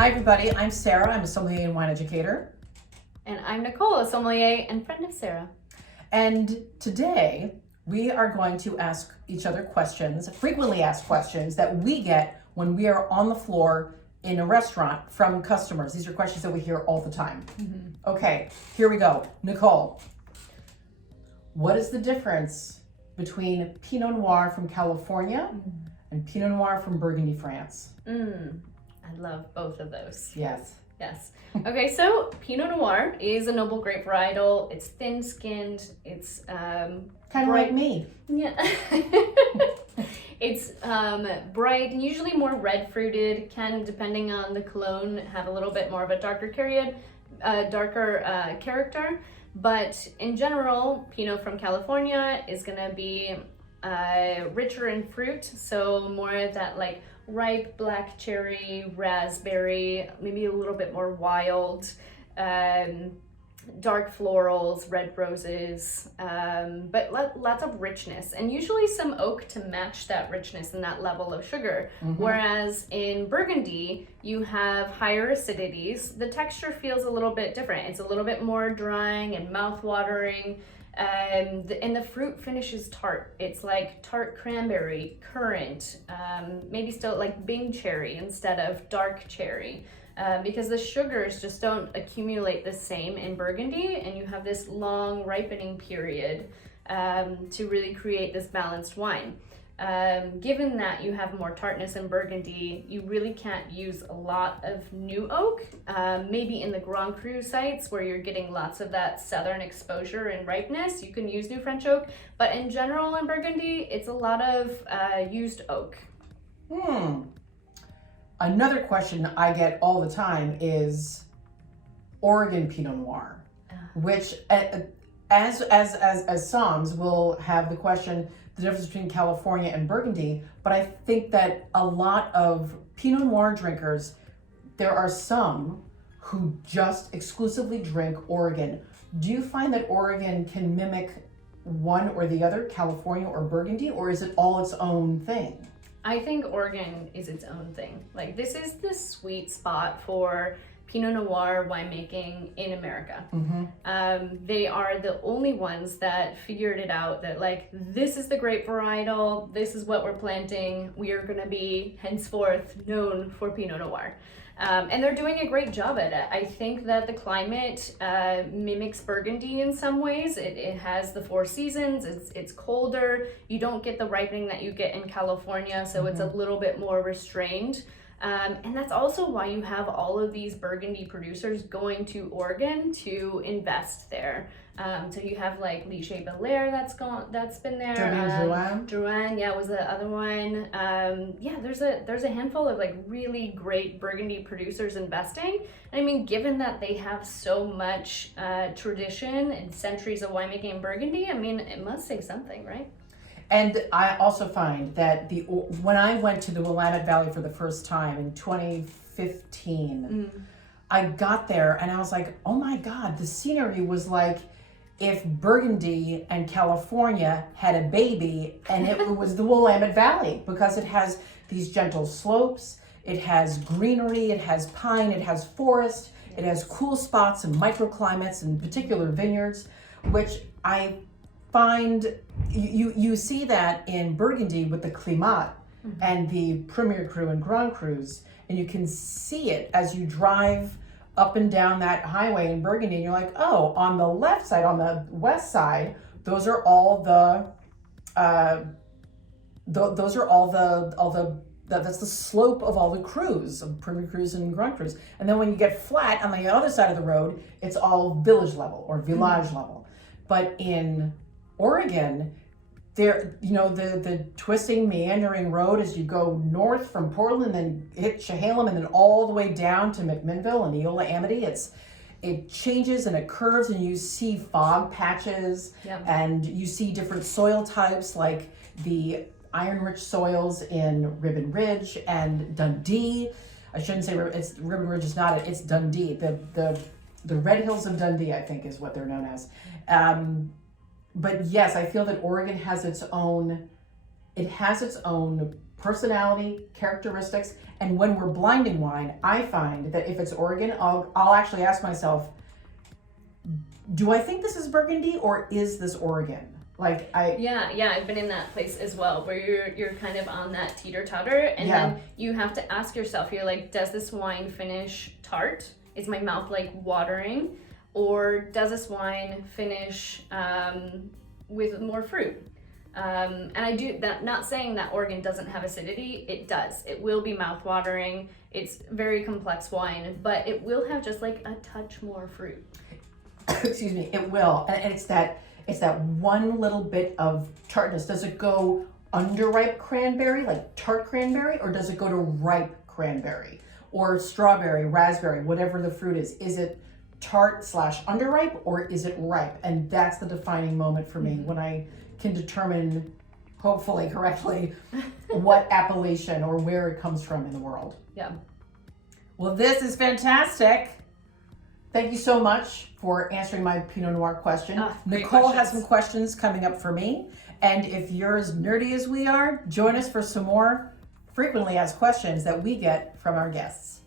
Hi everybody, I'm Sarah. I'm a sommelier and wine educator. And I'm Nicole, a sommelier and friend of Sarah. And today we are going to ask each other questions, frequently asked questions that we get when we are on the floor in a restaurant from customers. These are questions that we hear all the time. Mm-hmm. Okay, here we go. Nicole, what is the difference between Pinot Noir from California and Pinot Noir from Burgundy, France? I love both of those. Yes. Yes. Okay, so Pinot Noir is a noble grape varietal. It's thin-skinned. It's kind of like me. Yeah. It's bright and usually more red fruited. Can, depending on the clone, have a little bit more of a darker character. But in general, Pinot from California is gonna be richer in fruit, so more of that like ripe black cherry, raspberry, maybe a little bit more wild, dark florals, red roses, but lots of richness, and usually some oak to match that richness and that level of sugar. Mm-hmm. Whereas in Burgundy, you have higher acidities. The texture feels a little bit different. It's a little bit more drying and mouth-watering. And the fruit finish is tart. It's like tart cranberry, currant, maybe still like Bing cherry instead of dark cherry, because the sugars just don't accumulate the same in Burgundy, and you have this long ripening period to really create this balanced wine. Given that you have more tartness in Burgundy, you really can't use a lot of new oak. Maybe in the Grand Cru sites where you're getting lots of that southern exposure and ripeness, you can use new French oak. But in general in Burgundy, it's a lot of used oak. Another question I get all the time is Oregon Pinot Noir, which as somms will have the question, the difference between California and Burgundy, but I think that a lot of Pinot Noir drinkers, there are some who just exclusively drink Oregon. Do you find that Oregon can mimic one or the other, California or Burgundy, or is it all its own thing? I think Oregon is its own thing. Like, this is the sweet spot for Pinot Noir winemaking in America. Mm-hmm. They are the only ones that figured it out that like, this is the grape varietal, this is what we're planting, we are gonna be henceforth known for Pinot Noir. And they're doing a great job at it. I think that the climate mimics Burgundy in some ways. It has the four seasons, it's colder, you don't get the ripening that you get in California, so it's a little bit more restrained. And that's also why you have all of these Burgundy producers going to Oregon to invest there. So you have like Liché Belair that's been there. Drouin, yeah, was the other one. Yeah, there's a handful of like really great Burgundy producers investing. And I mean, given that they have so much tradition and centuries of winemaking in Burgundy, I mean, it must say something, right? And I also find that when I went to the Willamette Valley for the first time in 2015, I got there and I was like, oh my God, the scenery was like if Burgundy and California had a baby, and it was the Willamette Valley, because it has these gentle slopes, it has greenery, it has pine, it has forest, it has cool spots and microclimates and particular vineyards, which I find you see that in Burgundy with the Climat and the Premier Cru and Grand Crus, and you can see it as you drive up and down that highway in Burgundy, and you're like, oh, on the left side, on the west side, those are all that's the slope of all the crus, of Premier Crus and Grand Crus. And then when you get flat on the other side of the road, it's all village level or village level. But in Oregon, there, the twisting, meandering road as you go north from Portland, then hit Chehalem, and then all the way down to McMinnville and Eola Amity. It changes and it curves, and you see fog patches, and you see different soil types, like the iron-rich soils in Ribbon Ridge and Dundee. I shouldn't say Ribbon Ridge is not it's Dundee. The Red Hills of Dundee, I think, is what they're known as. But yes, I feel that Oregon has its own personality, characteristics, and when we're blinding wine, I find that if it's Oregon, I'll actually ask myself, do I think this is Burgundy or is this Oregon? Like yeah, I've been in that place as well, where you're kind of on that teeter-totter, and then you have to ask yourself, you're like, does this wine finish tart? Is my mouth like watering? Or does this wine finish with more fruit? And I do that, not saying that Oregon doesn't have acidity, it does. It will be mouth-watering. It's very complex wine, but it will have just like a touch more fruit. Excuse me, it will. And it's that one little bit of tartness. Does it go underripe cranberry, like tart cranberry, or does it go to ripe cranberry? Or strawberry, raspberry, whatever the fruit is. Is it tart / underripe, or is it ripe? And that's the defining moment for me when I can determine, hopefully correctly, what appellation or where it comes from in the world. Yeah. Well, this is fantastic. Thank you so much for answering my Pinot Noir question. Nicole has some questions coming up for me. And if you're as nerdy as we are, join us for some more frequently asked questions that we get from our guests.